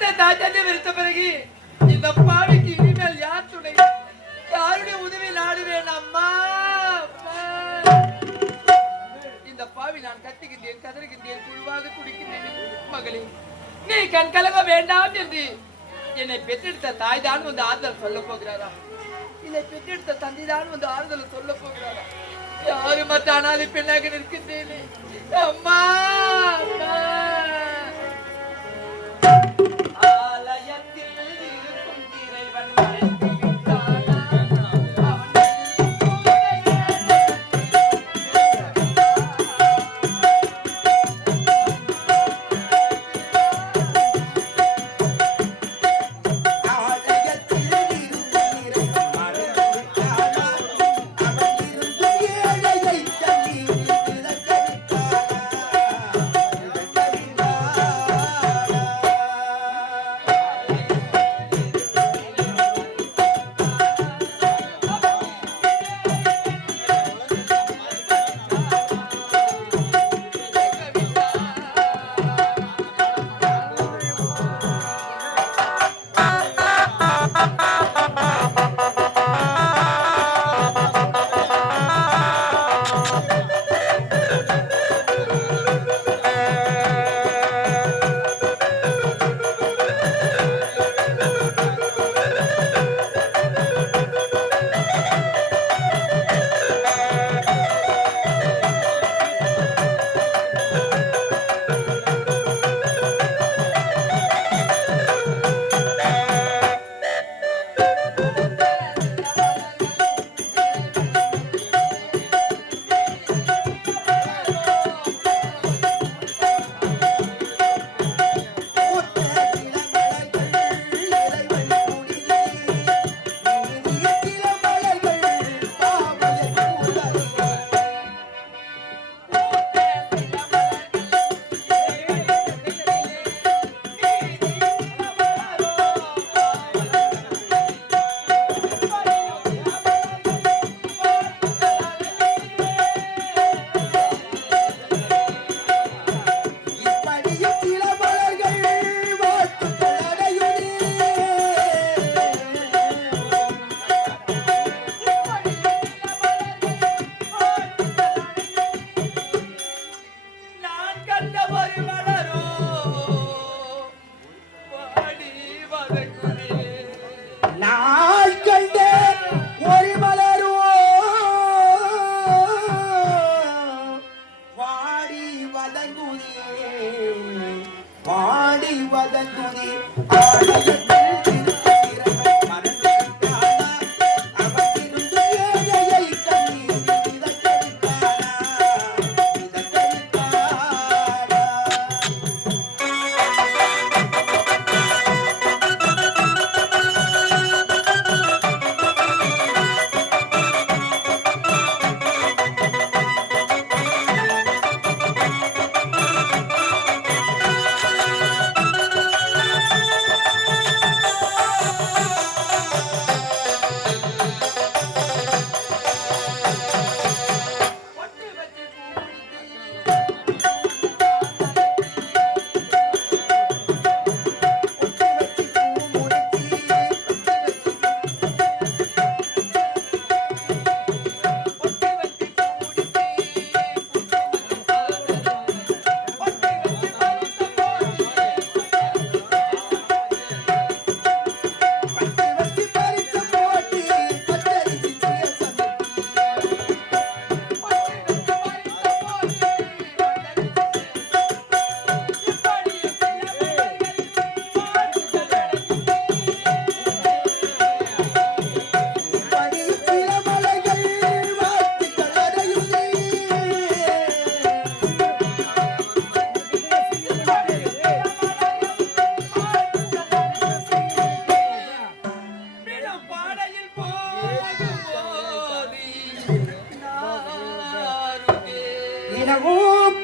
பெற்றெடுத்த தாஜல்யம் வெறுத்த பிறகு இந்த பாவிக்கு இனிமேல் யார் துணை? யாருடைய உதவி நாடுவேன் அம்மா? இந்த பாவி நான் கத்துகின்றேன் கதறுகின்றேன் குழுவாக துடிக்கின்றேன் மகளே. நீ கண் கலங்க வேண்டாம் என்று என்னை பெற்றெடுத்த தாய் தான் வந்து ஆறுதல் சொல்ல போகிறாரா? என்னை பெற்றெடுத்த தந்தை தான் வந்து ஆறுதல் சொல்ல போகிறாரா? யாரு மற்ற அனாதி பெண்ணாக நிற்கின்றேனே அம்மா. வதங்குதே வாடி வதங்குதே ஆலயத்தில்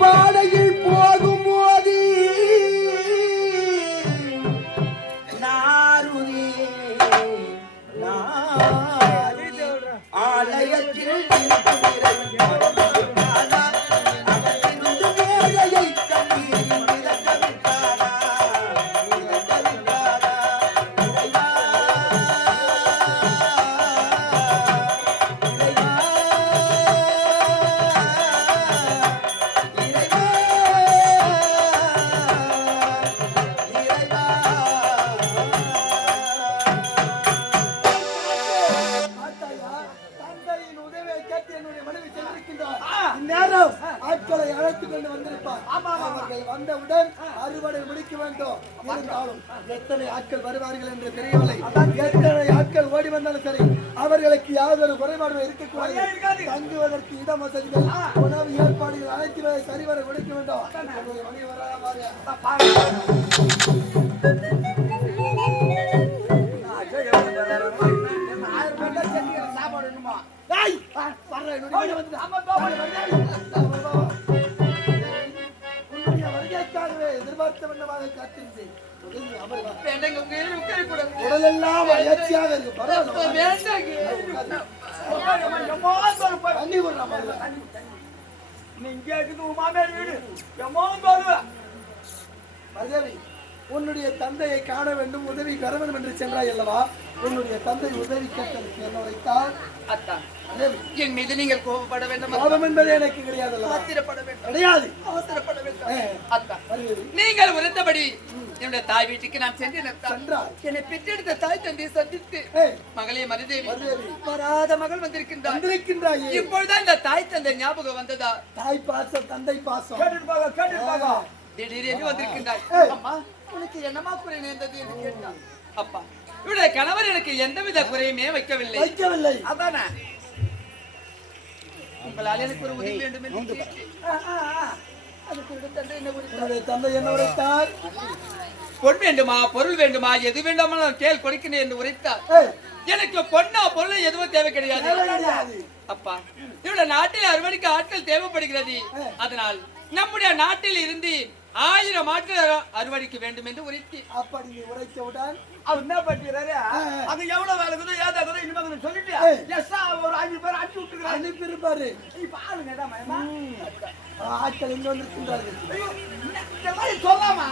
பாடையில் வந்தவுடன் அறுவடை முடிக்க வேண்டும். இருந்தாலும் எத்தனை ஆட்கள் வருவார்கள் என்று தெரியவில்லை. எத்தனை ஆட்கள் ஓடி வந்தாலும் சரி அவர்களுக்கு யாதொரு குறைபாடு இருக்கக்கூடாது. தங்குவதற்கு இடம் வசதிகள் உணவு ஏற்பாடுகள் அனைத்துமே சரிவர கொடுக்க வேண்டும். மணி சாப்பாடு வேணுமா எதிர்பார்த்த வண்ணமாக காத்திருந்தேன் உடலெல்லாம் இருக்கு. பரவாயில்ல. நீங்க இருக்குது வீடு. எம்மோ மருதேவி உன்னுடைய தந்தையை காண வேண்டும் உதவி பெற வேண்டும் என்று சென்றாய் அல்லவா? உன்னுடைய தந்தை உதவி கேட்டதற்கு என்ன உரைத்தால் என் மீது நீங்கள் கோபப்பட வேண்டும். கோபம் என்பதே எனக்கு கிடையாது ஆத்திரப்பட வேண்டும். கிடையாது. அவசரப்பட வேண்டும். நீங்கள் உரைத்தபடி என்னுடைய தாய் வீட்டுக்கு நான் சென்றேன் அத்தா. சென்றாய். என்னை பெற்றெடுத்த தாய் தந்தையை சந்தித்து மகளே மருதேவி. வராத மகள் வந்திருக்கின்றார் வந்திருக்கின்றாயே. இப்பொழுதுதான் இந்த தாய் தந்தை ஞாபகம் வந்ததா? தாய் பாசம் தந்தை பாசம். கேட்டுட்டு போக கேட்டுட்டு போக. திடீரென்று வந்திருக்கின்றாய். அம்மா உனக்கு என்னமா குறை நேர்ந்தது என்று கேட்டான். அப்பா இவருடைய கணவர் எனக்கு எந்தவித குறையுமே வைக்கவில்லை. வைக்கவில்லை. அதானே? உங்களால் எனக்கு ஒரு உதவி வேண்டும் என்று பொன் வேண்டுமா பொருள் வேண்டுமா எது வேண்டாமலும் கேள் கொடுக்கிறேன் என்று உரைத்தார். எனக்கு பொண்ணா பொருள் எதுவும் தேவை கிடையாது. அப்பா இவருடைய நாட்டில் அறுவடைக்கு ஆட்கள் தேவைப்படுகிறது. அதனால் நம்முடைய நாட்டில் இருந்து ஆயிரம் ஆட்கள் அறுவடைக்கு வேண்டும் என்று உரைத்தேன் அப்படி நீ உரைத்தவுடன் அவர் என்ன பண்ணிக்கிறாரு ஆ. அங்க எவ்வளவு வேலை இருக்குதோ ஏதா இருக்குதோ இனிமே சொல்லிட்டு. எஸ்ஸா ஒரு அஞ்சு பேர் அடிச்சு விட்டுக்கிறாரு அனுப்பியிருப்பாரு. இப்ப ஆளுங்க ஆட்கள் வந்திருக்கின்றார்கள். ஐயோ, இந்த- மாதிரி சொல்லாமா?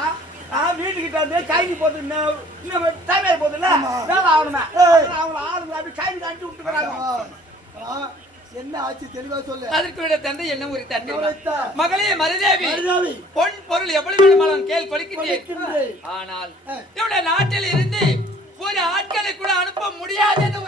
நான் வீட்டுக்கிட்ட வந்து கைக்கு போட்டு இன்னும் போகுதுல்ல ஆமா. வேலை ஆகணுமே. அவங்கள ஆளுங்க அப்படி கைக்கு அடிச்சு விட்டுக்கிறாங்க என்ன ஆச்சு தெளிவா சொல்லு அதற்கு விட தந்தை என்ன தெரியுமா? உரைத்தார். மகளே மருதேவி பொன் பொருள் எவ்வளவு வேண்டுமானாலும் கேள் கொடுக்கின்றேன். ஆனால். இவருடைய நாட்டில் இருந்து ஒரு ஆட்களை கூட அனுப்ப முடியாது என்று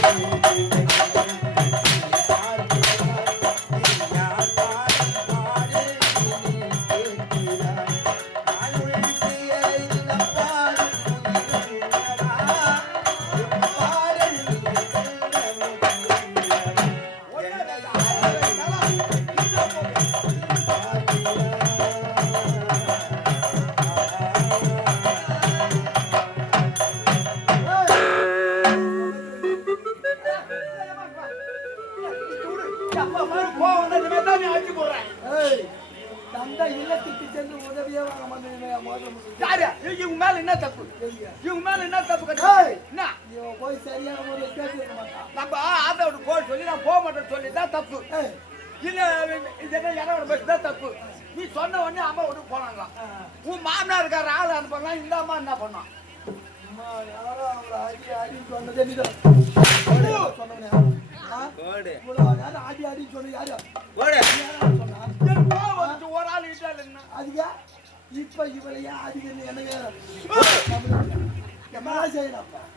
Thank you. உதவியே வாங்க மாட்டேன் மோசம் யாரு? இவங்க மேல என்ன தப்பு. இவங்க மேல என்ன தப்பு. கிடையாது என்ன இவன் போய் சரியான முறையில் கேட்டுக்க மாட்டான் நம்ம போக சொல்லி நான் போக மாட்டேன்னு சொல்லி தான் தப்பு இல்ல இதெல்லாம் யாரோட தான் தப்பு நீ சொன்ன உடனே அம்மா விட்டு போனாங்க உன் மாமனார் இருக்காரு ஆள் அனுப்பலாம் இந்த அம்மா என்ன பண்ணோம் அம்மா, யாரோ அவளை அடி அடின்னு அதுக்கா? இப்ப இவளையா ஏன் எனக்கு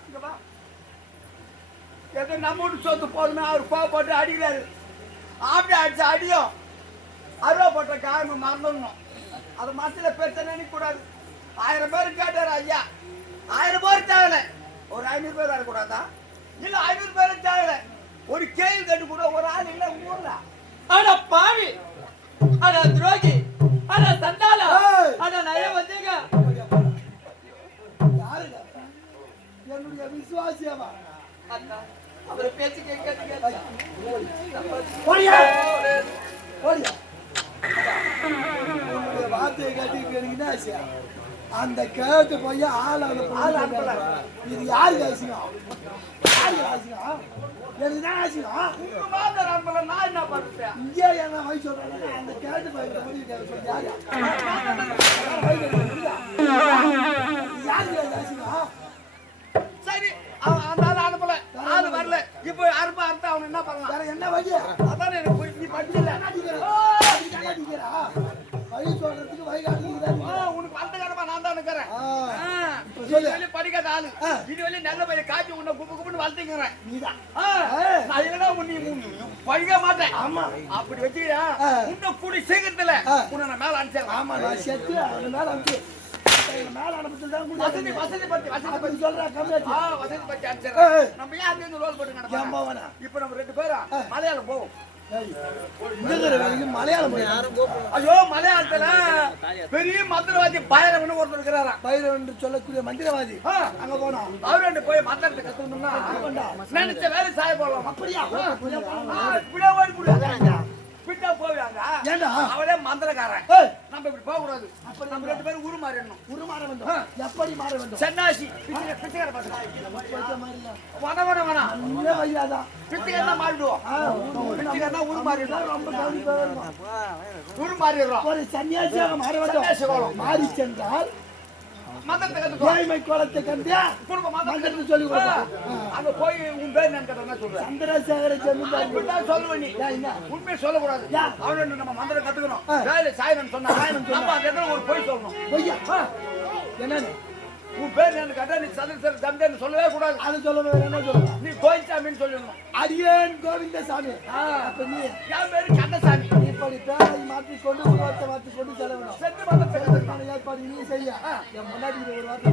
என்னதான் எதை நம்ம வீட்டு சொத்து போடணும் அவர் கோவப்பட்டு அடிக்கிறாரு. அப்படி அடிச்சு அடியும் அருவா போட்ட காயம் மறந்துடணும். அதை மனசுல பெருசா நினைக்க கூடாது ஆயிரம் பேர் கேட்டாரு ஐயா. ஆயிரம் பேர் தேவையில்ல ஒரு ஐநூறு பேர் வரக்கூடாதா இல்ல ஐநூறு பேரும் தேவையில்ல ஒரு கேள்வி கட்டு கூட ஒரு ஆள் இல்லை ஊர்ல. ஆனா பாவி. அட துரோகி. அட சண்டாளா. ஏய். அட நய வந்தீங்க யாருங்க? என்னுடைய விசுவாசியமா அண்ணா அவரை பேச்சு கேட்காதீங்க. ஓடியா. ஓடியா. வார்த்தையை கேட்டு என்ன ஆச்சு அந்த கேட்டு போய் ஆள் ஆள். இது யாருக்கு அவசியம் யாருக்கு அவசியம் எனக்கு தான் அவசியம் உங்க அனுப்பல நான் என்ன பண்ணுறேன் இங்கே என்ன வயசு அந்த கேட்டு போய் முடிவு கேட்க சொல்லி யாரு? அவசியம் சரி அந்த ஆள் அனுப்பல ஆள் வரல. இப்போ அறுப்பா அறுத்தா அவன் என்ன பண்ணலாம்? வேற என்ன வழி? அதான் எனக்கு நீ படிச்சல வழி சொல்றதுக்கு வழி காட்டுறதுக்கு உனக்கு வந்த நான் தான் இருக்கிறேன் இப்ப சொல்லு. படிக்காத ஆளு. இது வெளியே நல்ல பையன் காய்ச்சி உன்னை குப்பு குப்புன்னு வளர்த்துக்கிறேன். நீதான். நான் இல்லைன்னா படிக்க மாட்டேன். ஆமா. அப்படி வச்சுக்கியா. உன்னை கூடி சீக்கிரத்துல. உன்னை நான் மேல அனுப்பிச்சிடலாம். ஆமா நான் செத்து அது மேல அனுப்பி மேல அனுப்பத்தில் தான் வசதி வசதி பத்தி வசதி பத்தி. சொல்றா கம்மியாச்சு வசதி பத்தி. அனுப்பிச்சிடறேன். நம்ம ஏன் ரோல் போட்டு நடப்போம்? இப்போ நம்ம ரெண்டு பேரும் மலையாளம் போவோம். மலையாளம் போய் ஐயோ மலையாளத்துல பெரிய மந்திரவாதி பைரவன் ஒருத்தர் இருக்கிறாரா பைரவன் என்று சொல்லக்கூடிய மந்திரவாதி. அங்க போனோம். அவர் ரெண்டு போய் மந்திரத்தை கத்துக்கணும்னா நினைச்ச வேலை சாய போடலாம். அப்படியா? பிட்டா போவாங்க ஏண்டா? அவரே மந்திரக்காரன். நம்ம இப்படி போக கூடாது அப்ப நம்ம ரெண்டு பேரும் உரு மாறிடணும் உருமாற வேண்டும். எப்படி மாற வேண்டும்? சென்னாசி. பிச்சை- பிச்சைக்கார பசங்க. வன வன வேணாம் நல்ல வையாதான் பிச்சைக்காரனா மாறிடுவோம். பிச்சைக்காரனா உரு மாறிடுவோம் ரொம்ப கவனிப்பா. உரு மாறிடுறோம். ஒரு சன்னியாசியாக மாற வேண்டும். மாறி சென்றால் ஏழ்மை கோலத்தை கண்டு மந்திரத்தை சொல்லி அங்க போய் உன் பேர் நான் கேட்டா சொல்றேன் சந்திரசேகர ஜமீன்தார் இப்படிதான் சொல்லுவேன் நீ? உண்மையை சொல்லக்கூடாது? அவன் நம்ம மந்திரம் கத்துக்கணும். வேலை சாயனம் சொன்னா சாயனம். நம்ம அந்த இடத்துல ஒரு பொய் சொல்லணும். பொய்யா. என்னன்னு? உன் பேர் என்ன கேட்டா நீ சந்திர தந்தேன்னு சொல்லவே கூடாது. அது சொல்ல வேற என்ன சொல்லலாம் நீ கோயில்சாமின்னு சொல்லணும். அடியேன் கோவிந்தசாமி. அப்ப நீ? என் பேரு கந்தசாமி. இப்படி பேரை மாற்றி கொண்டு ஒரு வார்த்தை மாற்றி கொண்டு செலவிடும். சென்று கத்துக்கணும் ஏற்பாடு நீ செய்ய. என் முன்னாடி ஒரு வார்த்தை